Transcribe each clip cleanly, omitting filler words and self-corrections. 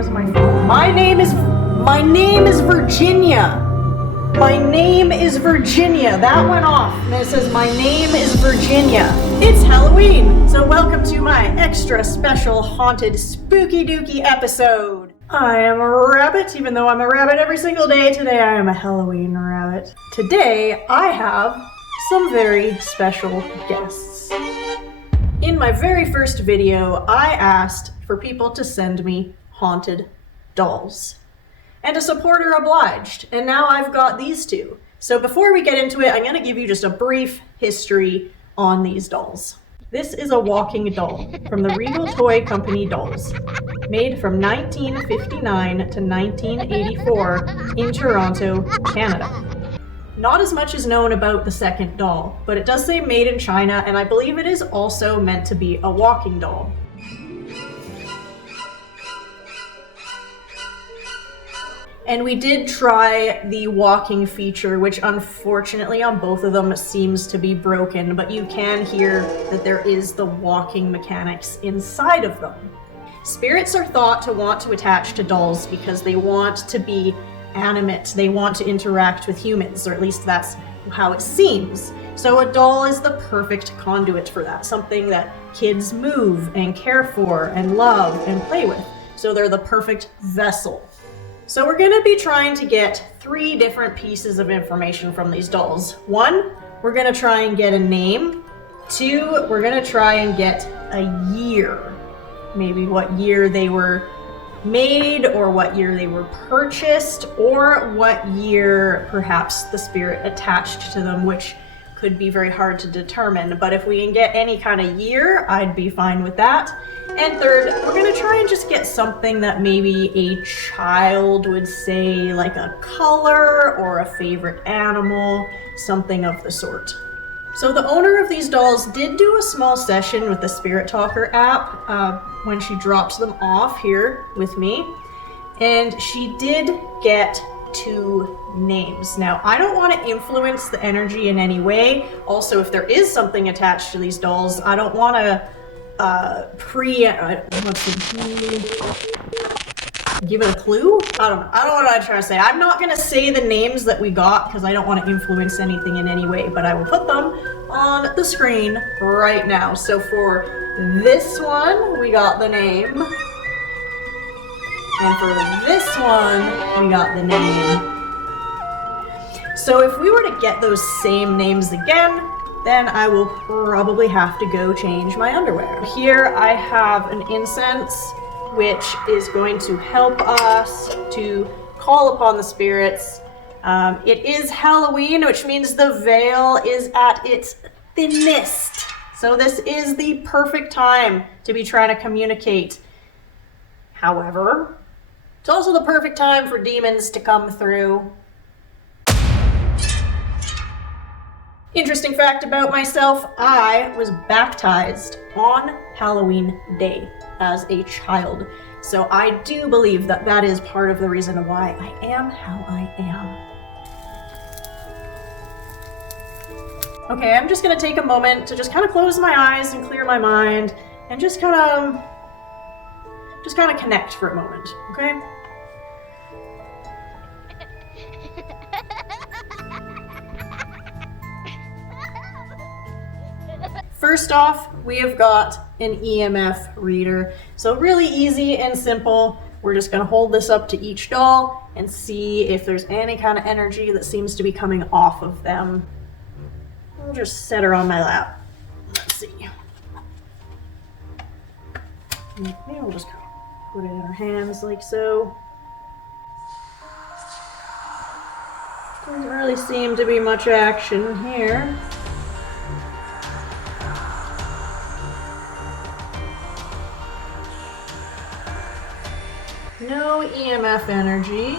because of my phone. My name is Virginia. My name is Virginia. That went off, and it says my name is Virginia. It's Halloween, so welcome to my extra special haunted spooky dooky episode. I am a rabbit, even though I'm a rabbit every single day. Today I am a Halloween rabbit. Today I have some very special guests. In my very first video, I asked for people to send me haunted dolls. And a supporter obliged, and now I've got these two. So before we get into it, I'm going to give you just a brief history on these dolls. This is a walking doll from the Regal Toy Company dolls, made from 1959 to 1984 in Toronto, Canada. Not as much is known about the second doll, but it does say made in China, and I believe it is also meant to be a walking doll. And we did try the walking feature, which unfortunately on both of them seems to be broken, but you can hear that there is the walking mechanics inside of them. Spirits are thought to want to attach to dolls because they want to be animate, they want to interact with humans, or at least that's how it seems. So a doll is the perfect conduit for that, something that kids move and care for and love and play with. So they're the perfect vessel. So we're going to be trying to get 3 different pieces of information from these dolls. 1, we're going to try and get a name. 2, we're going to try and get a year. Maybe what year they were made, or what year they were purchased, or what year perhaps the spirit attached to them, which could be very hard to determine. But if we can get any kind of year, I'd be fine with that. And 3rd, we're going to try and just get something that maybe a child would say, like a color or a favorite animal, something of the sort. So the owner of these dolls did do a small session with the Spirit Talker app when she dropped them off here with me. And she did get 2 names. Now, I don't want to influence the energy in any way. Also, if there is something attached to these dolls, I don't want to give it a clue? I don't know what I'm trying to say. I'm not going to say the names that we got because I don't want to influence anything in any way, but I will put them on the screen right now. So for this one, we got the name. And for this one, we got the name. So if we were to get those same names again, then I will probably have to go change my underwear. Here I have an incense, which is going to help us to call upon the spirits. It is Halloween, which means the veil is at its thinnest. So this is the perfect time to be trying to communicate. However, it's also the perfect time for demons to come through. Interesting fact about myself, I was baptized on Halloween Day as a child. So I do believe that that is part of the reason why I am how I am. Okay, I'm just gonna take a moment to just kind of close my eyes and clear my mind and just kind of connect for a moment, okay? First off, we have got an EMF reader. So really easy and simple. We're just going to hold this up to each doll and see if there's any kind of energy that seems to be coming off of them. I'll just set her on my lap. Let's see. Maybe we'll just kind of put it in her hands like so. Doesn't really seem to be much action here. No EMF energy,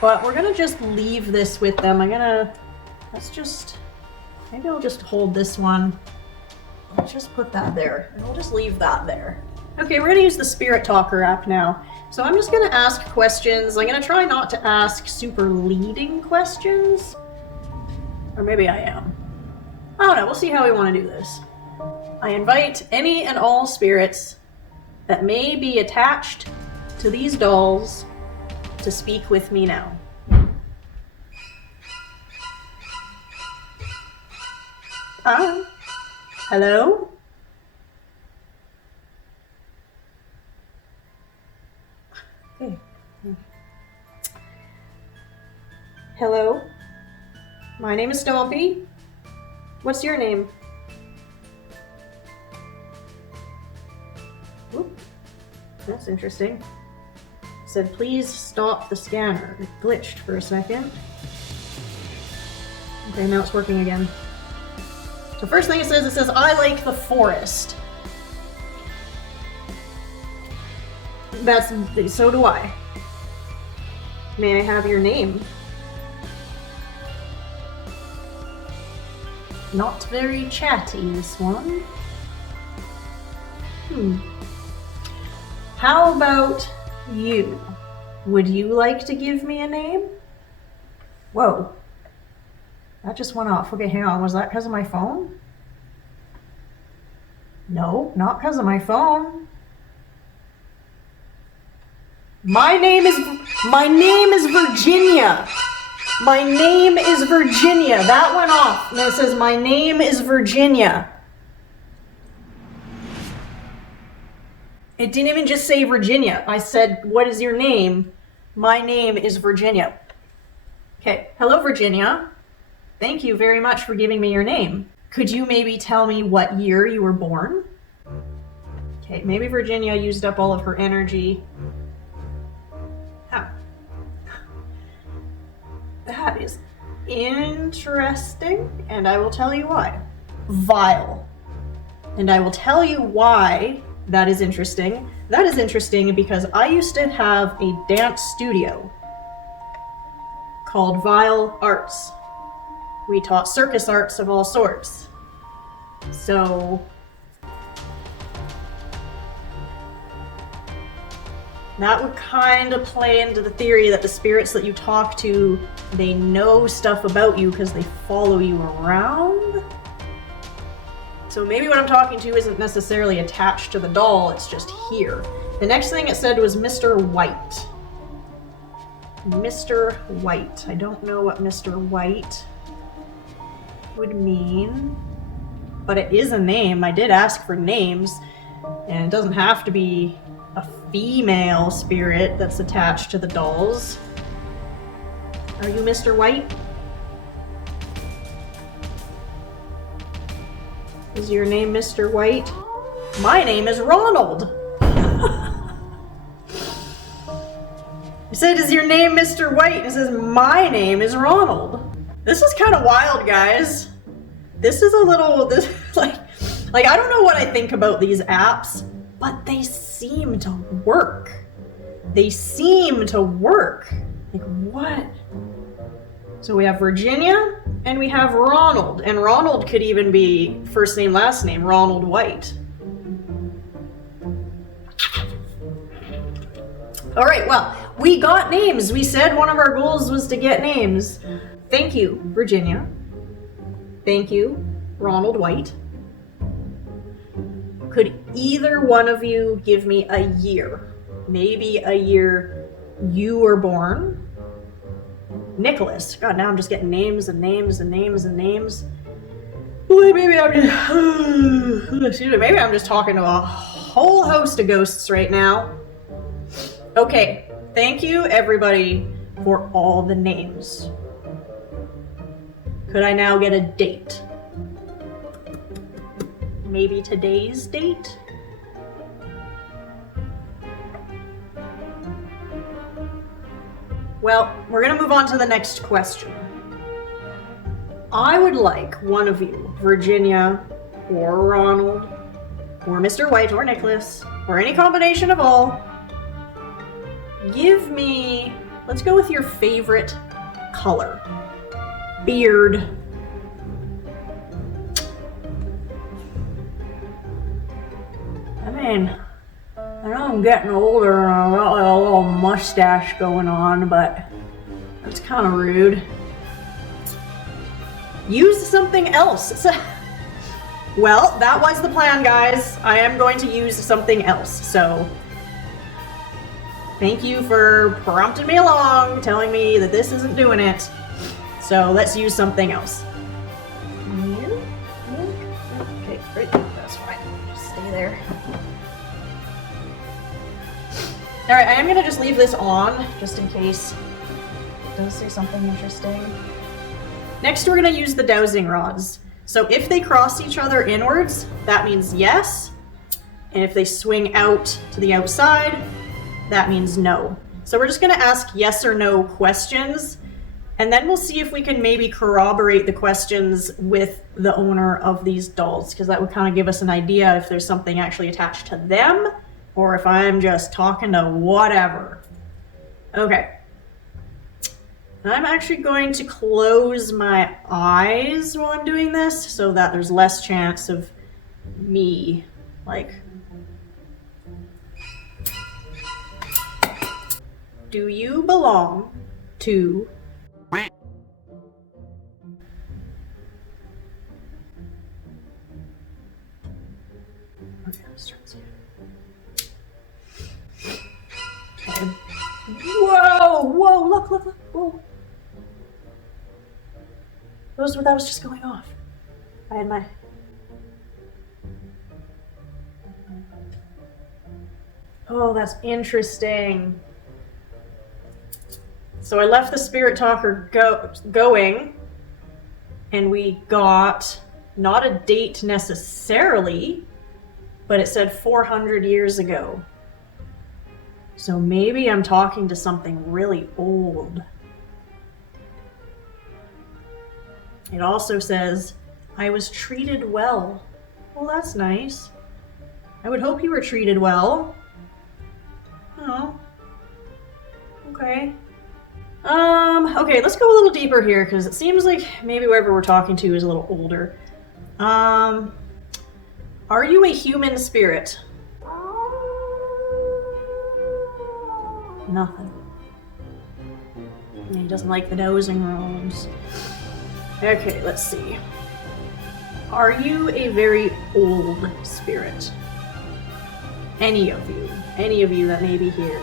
but we're gonna just leave this with them. maybe I'll just hold this one. I'll just put that there, and we'll just leave that there. Okay, we're gonna use the Spirit Talker app now. So I'm just gonna ask questions. I'm gonna try not to ask super leading questions. Or maybe I am. I don't know, we'll see how we wanna do this. I invite any and all spirits that may be attached to these dolls to speak with me now. Hello? Okay. Hello? My name is Stompy. What's your name? Oop. That's interesting. It said, please stop the scanner. It glitched for a second. Okay, now it's working again. So first thing it says, I like the forest. So do I. May I have your name? Not very chatty, this one. How about you? Would you like to give me a name? Whoa. That just went off. Okay, hang on. Was that because of my phone? No, not because of my phone. My name is Virginia. My name is Virginia. That went off. And it says, my name is Virginia. It didn't even just say Virginia. I said, what is your name? My name is Virginia. Okay, hello, Virginia. Thank you very much for giving me your name. Could you maybe tell me what year you were born? Okay, maybe Virginia used up all of her energy. That is interesting, and I will tell you why. Vile. And I will tell you why that is interesting. That is interesting because I used to have a dance studio called Vile Arts. We taught circus arts of all sorts. So that would kind of play into the theory that the spirits that you talk to, they know stuff about you because they follow you around. So maybe what I'm talking to isn't necessarily attached to the doll, it's just here. The next thing it said was Mr. White. Mr. White. I don't know what Mr. White would mean, but it is a name. I did ask for names, and it doesn't have to be a female spirit that's attached to the dolls. Are you Mr. White? Is your name Mr. White? My name is Ronald. It said, is your name Mr. White? It says, my name is Ronald. This is kind of wild, guys. This is a little, like I don't know what I think about these apps, but they seem to work. They seem to work. Like, what? So we have Virginia, and we have Ronald. And Ronald could even be first name, last name, Ronald White. All right, well, we got names. We said one of our goals was to get names. Thank you, Virginia. Thank you, Ronald White. Could either one of you give me a year? Maybe a year you were born? Nicholas. God, now I'm just getting names and names and names and names. Maybe I'm just talking to a whole host of ghosts right now. Okay, thank you everybody for all the names. Could I now get a date? Maybe today's date? Well, we're gonna move on to the next question. I would like one of you, Virginia, or Ronald, or Mr. White, or Nicholas, or any combination of all, give me, let's go with your favorite color. Beard. I mean, I know I'm getting older and I've got like a little mustache going on, but that's kind of rude. Use something else. Well, that was the plan, guys. I am going to use something else, so Thank you for prompting me along, telling me that this isn't doing it. So let's use something else. Okay, great. That's fine. Just stay there. Alright, I am going to just leave this on, just in case it does say something interesting. Next, we're going to use the dowsing rods. So if they cross each other inwards, that means yes. And if they swing out to the outside, that means no. So we're just going to ask yes or no questions, and then we'll see if we can maybe corroborate the questions with the owner of these dolls, because that would kind of give us an idea if there's something actually attached to them, or if I'm just talking to whatever. Okay. I'm actually going to close my eyes while I'm doing this so that there's less chance of me, like... Do you belong to... Okay, let's try this again. Okay. Whoa! Whoa! Look! Look! Look! Whoa! That was just going off. I had my... Oh, that's interesting. So I left the spirit talker going, and we got not a date necessarily, but it said 400 years ago. So maybe I'm talking to something really old. It also says, I was treated well. Well, that's nice. I would hope you were treated well. Oh. Okay. Okay, let's go a little deeper here, because it seems like maybe whoever we're talking to is a little older. Are you a human spirit? Nothing. He doesn't like the dowsing rods. Okay, let's see. Are you a very old spirit? Any of you that may be here.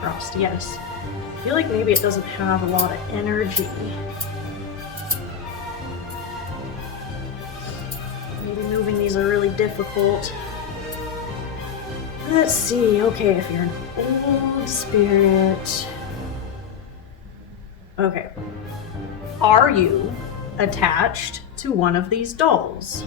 Frost, yes. I feel like maybe it doesn't have a lot of energy. Maybe moving these are really difficult. Let's see, okay, if you're an old spirit... Okay. Are you attached to one of these dolls?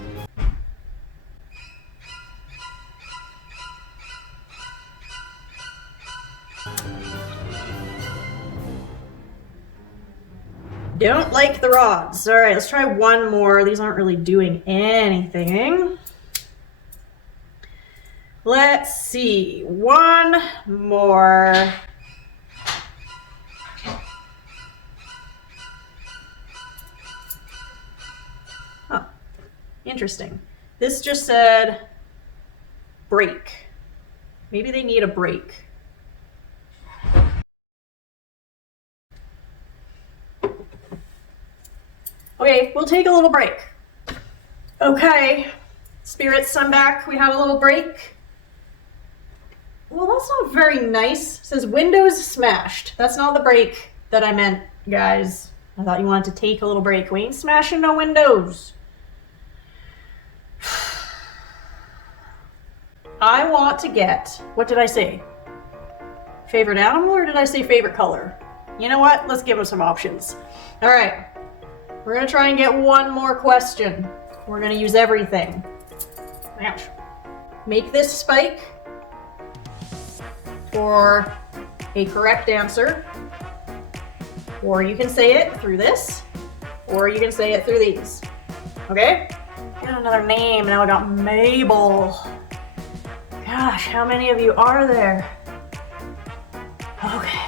Don't like the rods. All right, let's try one more. These aren't really doing anything. Let's see, one more. Huh, interesting. This just said break. Maybe they need a break. Okay, we'll take a little break. Okay, spirits, I'm back. We had a little break. Well, that's not very nice. It says Windows smashed. That's not the break that I meant, guys. I thought you wanted to take a little break. We ain't smashing no windows. I want to get, what did I say? Favorite animal, or did I say favorite color? You know what? Let's give them some options. All right. We're going to try and get one more question. We're going to use everything. Ouch. Make this spike for a correct answer. Or you can say it through this. Or you can say it through these. Okay? Got another name. Now I got Mabel. Gosh, how many of you are there? Okay.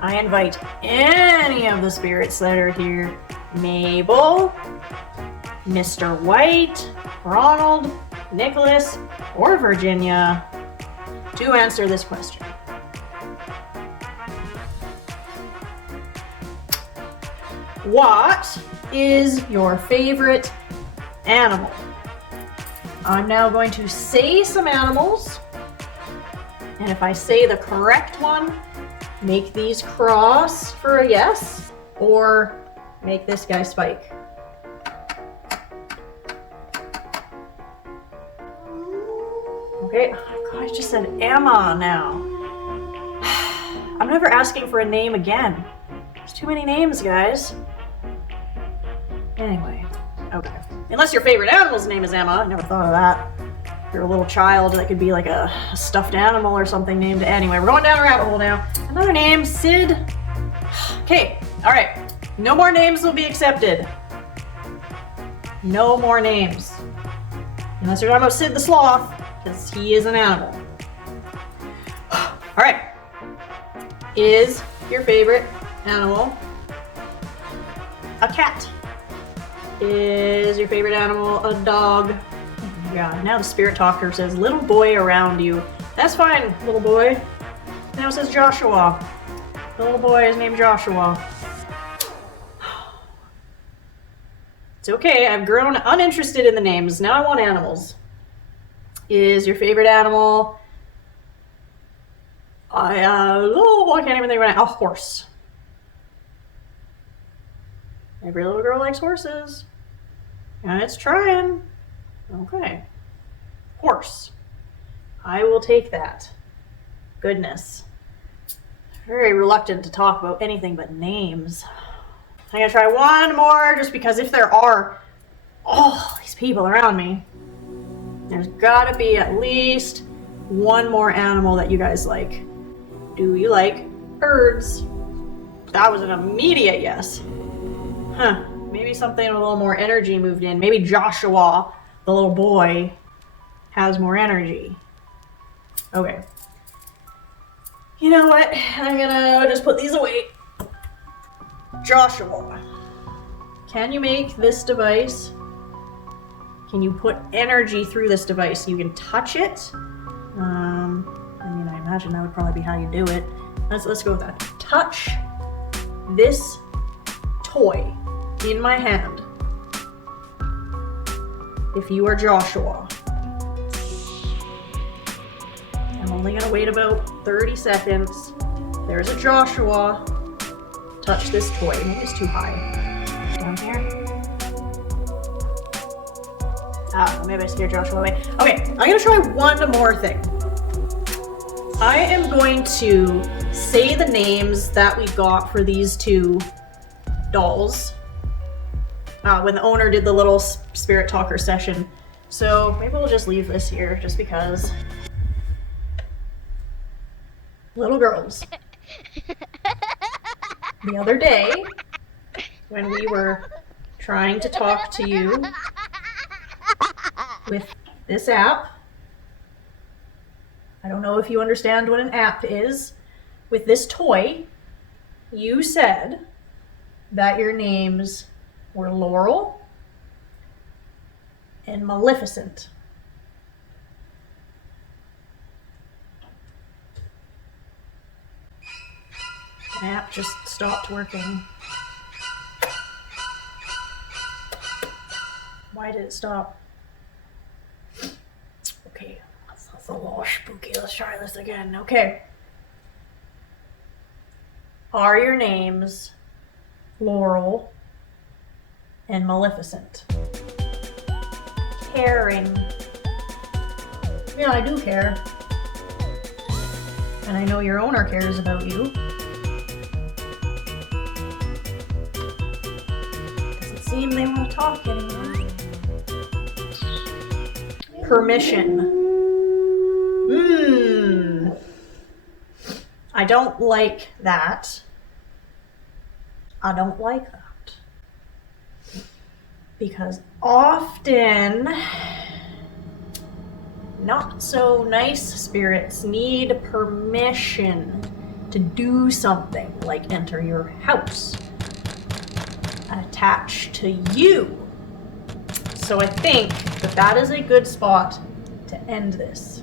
I invite any of the spirits that are here. Mabel, Mr. White, Ronald, Nicholas, or Virginia to answer this question. What is your favorite animal? I'm now going to say some animals, and if I say the correct one, make these cross for a yes, or make this guy spike. Okay, oh God, I just said Emma now. I'm never asking for a name again. There's too many names, guys. Anyway, okay. Unless your favorite animal's name is Emma. I never thought of that. If you're a little child, that could be like a stuffed animal or something named. Anyway, we're going down a rabbit hole now. Another name, Sid. Okay, all right. No more names will be accepted. No more names. Unless you're talking about Sid the Sloth, because he is an animal. All right. Is your favorite animal a cat? Is your favorite animal a dog? Oh my God, now the spirit talker says little boy around you. That's fine, little boy. Now it says Joshua. The little boy is named Joshua. It's okay, I've grown uninterested in the names. Now I want animals. Is your favorite animal... I can't even think of it. A horse. Every little girl likes horses. And it's trying. Okay. Horse. I will take that. Goodness. Very reluctant to talk about anything but names. I'm gonna try one more just because if there are all these people around me, there's gotta be at least one more animal that you guys like. Do you like birds? That was an immediate yes. Huh. Maybe something with a little more energy moved in. Maybe Joshua, the little boy, has more energy. Okay. You know what? I'm gonna just put these away. Joshua. Can you make this device? Can you put energy through this device? You can touch it. I imagine that would probably be how you do it. Let's go with that. Touch this toy in my hand. If you are Joshua. I'm only gonna wait about 30 seconds. There's a Joshua. Touch this toy. Maybe it's too high. Down here. Maybe I scared Joshua away. Okay, I'm gonna try one more thing. I am going to say the names that we got for these two dolls when the owner did the little spirit talker session. So maybe we'll just leave this here just because. Little girls. The other day, when we were trying to talk to you with this app, I don't know if you understand what an app is. With this toy, you said that your names were Laurel and Maleficent. The app just stopped working. Why did it stop? Okay. That's a little spooky. Let's try this again. Okay. Are your names Laurel and Maleficent? Caring. Yeah, I do care. And I know your owner cares about you. Doesn't seem they want to talk anymore. Permission. I don't like that. I don't like that. Because often, not so nice spirits need permission to do something like enter your house, attach to you. So I think that is a good spot to end this.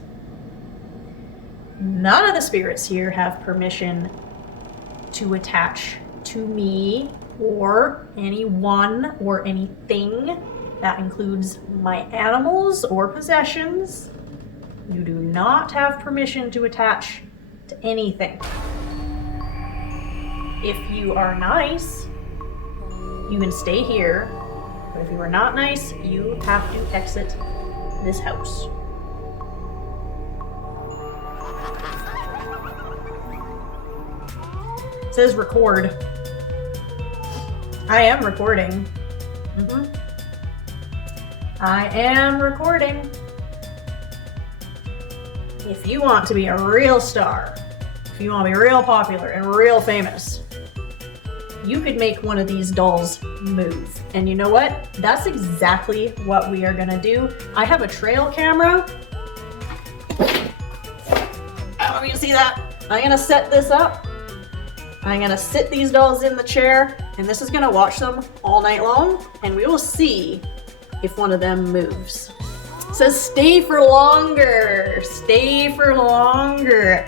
None of the spirits here have permission to attach to me or anyone or anything. That includes my animals or possessions. You do not have permission to attach to anything. If you are nice, you can stay here, but if you are not nice, you have to exit this house. It says record. I am recording. I am recording. If you want to be a real star, if you want to be real popular and real famous, you could make one of these dolls move. And you know what? That's exactly what we are gonna do. I have a trail camera. I want you to see that. I'm gonna set this up. I'm gonna sit these dolls in the chair, and this is gonna watch them all night long, and we will see if one of them moves. It says stay for longer, stay for longer.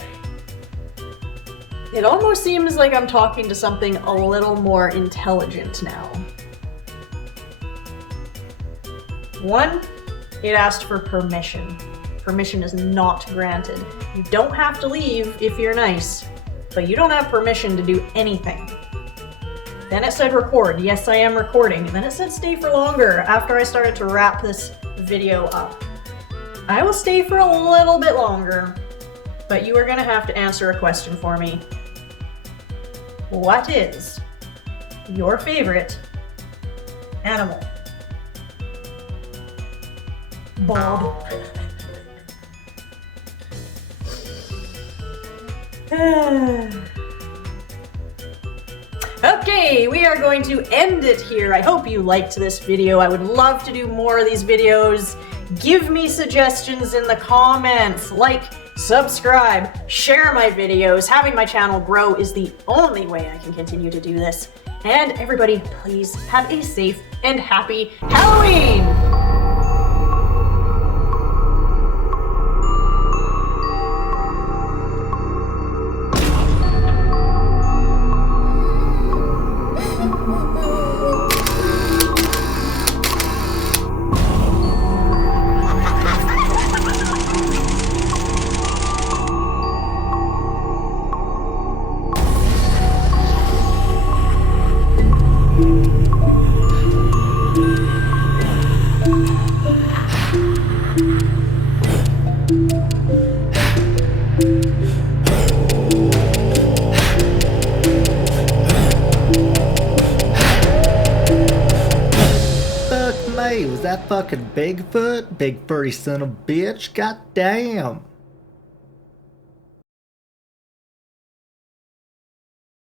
It almost seems like I'm talking to something a little more intelligent now. 1, it asked for permission. Permission is not granted. You don't have to leave if you're nice, but you don't have permission to do anything. Then it said record. Yes, I am recording. Then it said stay for longer after I started to wrap this video up. I will stay for a little bit longer, but you are gonna have to answer a question for me. What is your favorite animal? Bob. Okay, we are going to end it here. I hope you liked this video. I would love to do more of these videos. Give me suggestions in the comments. Like, subscribe, share my videos. Having my channel grow is the only way I can continue to do this. And everybody, please have a safe and happy Halloween! Was that fucking Bigfoot? Big furry son of a bitch? Goddamn.